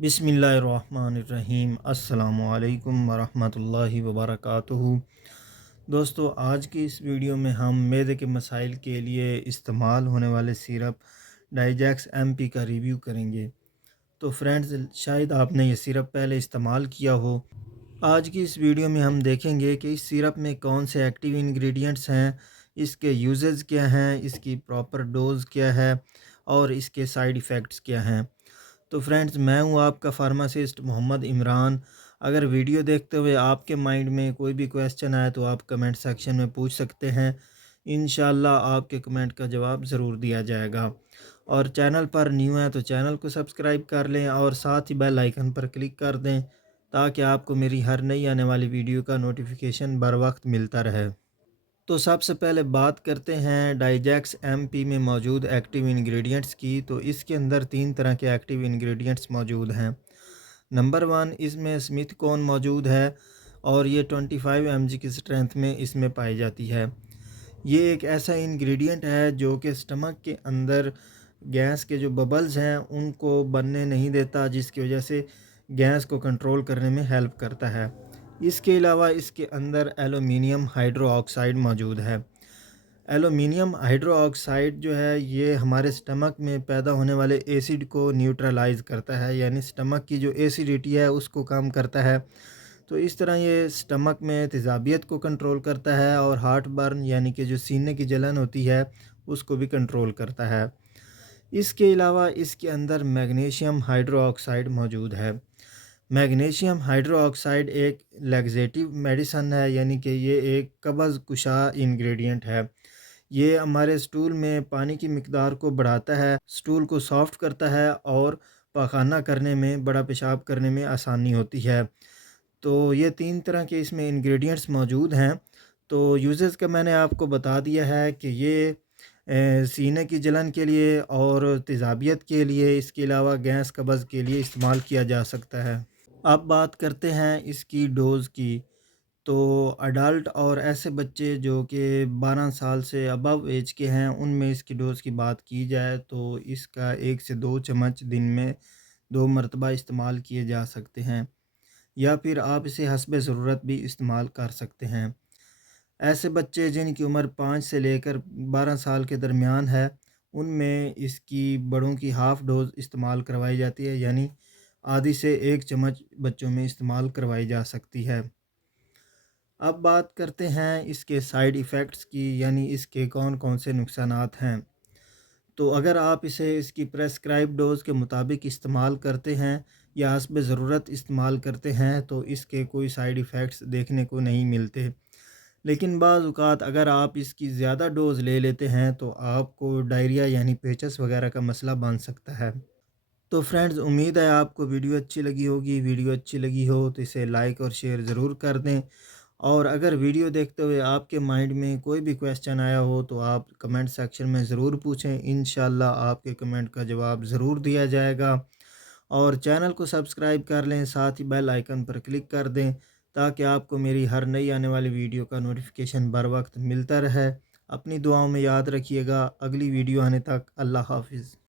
बिस्मिल्लाहिर्रहमानिर्रहीम। अस्सलामु अलैकुम वरहमतुल्लाहि वबरकातुहू। दोस्तों, आज की इस वीडियो में हम मैदे के मसाइल के लिए इस्तेमाल होने वाले सिरप डाइजेक्स एमपी का रिव्यू करेंगे। तो फ्रेंड्स, शायद आपने ये सिरप पहले इस्तेमाल किया हो। आज की इस वीडियो में हम देखेंगे कि इस सिरप में कौन से एक्टिव इंग्रेडिएंट्स हैं, इसके यूजेस क्या हैं, इसकी प्रॉपर डोज क्या है और इसके साइड इफ़ेक्ट्स क्या हैं। तो फ्रेंड्स, मैं हूं आपका फार्मासिस्ट मोहम्मद इमरान। अगर वीडियो देखते हुए आपके माइंड में कोई भी क्वेश्चन आए तो आप कमेंट सेक्शन में पूछ सकते हैं। इंशाल्लाह आपके कमेंट का जवाब ज़रूर दिया जाएगा। और चैनल पर न्यू है तो चैनल को सब्सक्राइब कर लें और साथ ही बेल आइकन पर क्लिक कर दें ताकि आपको मेरी हर नई आने वाली वीडियो का नोटिफिकेशन बर वक्त मिलता रहे। तो सबसे पहले बात करते हैं डाइजेक्स एमपी में मौजूद एक्टिव इंग्रेडिएंट्स की। तो इसके अंदर तीन तरह के एक्टिव इंग्रेडिएंट्स मौजूद हैं। नंबर वन, इसमें स्मिथ कॉर्न मौजूद है और ये 25 mg की स्ट्रेंथ में इसमें पाई जाती है। ये एक ऐसा इंग्रेडिएंट है जो कि स्टमक के अंदर गैस के जो बबल्स हैं उनको बनने नहीं देता, जिसकी वजह से गैस को कंट्रोल करने में हेल्प करता है। इसके अलावा इसके अंदर एलुमिनियम हाइड्रो ऑक्साइड मौजूद है। एलुमिनियम हाइड्रो ऑक्साइड जो है ये हमारे स्टमक में पैदा होने वाले एसिड को न्यूट्रलाइज करता है, यानी स्टमक की जो एसिडिटी है उसको कम करता है। तो इस तरह ये स्टमक में तेज़ाबियत को कंट्रोल करता है और हार्ट बर्न यानी कि जो सीने की जलन होती है उसको भी कंट्रोल करता है। इसके अलावा इसके अंदर मैग्नीशियम हाइड्रो ऑक्साइड मौजूद है। मैग्नीशियम हाइड्रो ऑक्साइड एक लैक्सेटिव मेडिसन है, यानी कि ये एक कब्ज़ कुशा इंग्रेडिएंट है। ये हमारे स्टूल में पानी की मिकदार को बढ़ाता है, स्टूल को सॉफ्ट करता है और पाखाना करने में, बड़ा पेशाब करने में आसानी होती है। तो ये तीन तरह के इसमें इंग्रेडिएंट्स मौजूद हैं। तो यूजेस का मैंने आपको बता दिया है कि ये सीने की जलन के लिए और तेज़ाबियत के लिए, इसके अलावा गैस कब्ज़ के लिए इस्तेमाल किया जा सकता है। अब बात करते हैं इसकी डोज़ की। तो अडल्ट और ऐसे बच्चे जो कि 12 साल से अबव एज के हैं उनमें इसकी डोज़ की बात की जाए तो इसका 1 से 2 चम्मच दिन में 2 मरतबा इस्तेमाल किए जा सकते हैं, या फिर आप इसे हस्बे ज़रूरत भी इस्तेमाल कर सकते हैं। ऐसे बच्चे जिनकी उम्र 5 से लेकर 12 साल के दरमियान है उनमें इसकी बड़ों की हाफ़ डोज़ इस्तेमाल करवाई जाती है, यानी आधी से 1 चम्मच बच्चों में इस्तेमाल करवाई जा सकती है। अब बात करते हैं इसके साइड इफ़ेक्ट्स की, यानी इसके कौन कौन से नुकसानात हैं। तो अगर आप इसे इसकी प्रेस्क्राइब डोज़ के मुताबिक इस्तेमाल करते हैं या हस्ब ज़रूरत इस्तेमाल करते हैं तो इसके कोई साइड इफ़ेक्ट्स देखने को नहीं मिलते। लेकिन बाज़ औक़ात अगर आप इसकी ज़्यादा डोज़ ले लेते हैं तो आपको डायरिया यानी पेचस वगैरह का मसला बन सकता है। तो फ्रेंड्स, उम्मीद है आपको वीडियो अच्छी लगी होगी। वीडियो अच्छी लगी हो तो इसे लाइक और शेयर ज़रूर कर दें। और अगर वीडियो देखते हुए आपके माइंड में कोई भी क्वेश्चन आया हो तो आप कमेंट सेक्शन में ज़रूर पूछें। इंशाल्लाह आपके कमेंट का जवाब ज़रूर दिया जाएगा। और चैनल को सब्सक्राइब कर लें, साथ ही बेल आइकन पर क्लिक कर दें ताकि आपको मेरी हर नई आने वाली वीडियो का नोटिफिकेशन बर वक्त मिलता रहे। अपनी दुआओं में याद रखिएगा। अगली वीडियो आने तक अल्लाह हाफिज़।